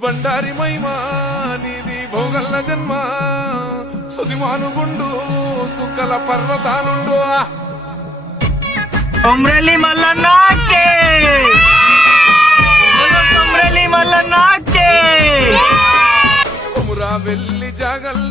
బండారి మైమా నీది భోగల్ల జన్మ సుదిమానుగుండు సుక్కల పర్వతానుండు కొమ్రలి మల్లన్నకే కొమ్రలి మల్లన్నకే కొమురా వెళ్ళి జాగల్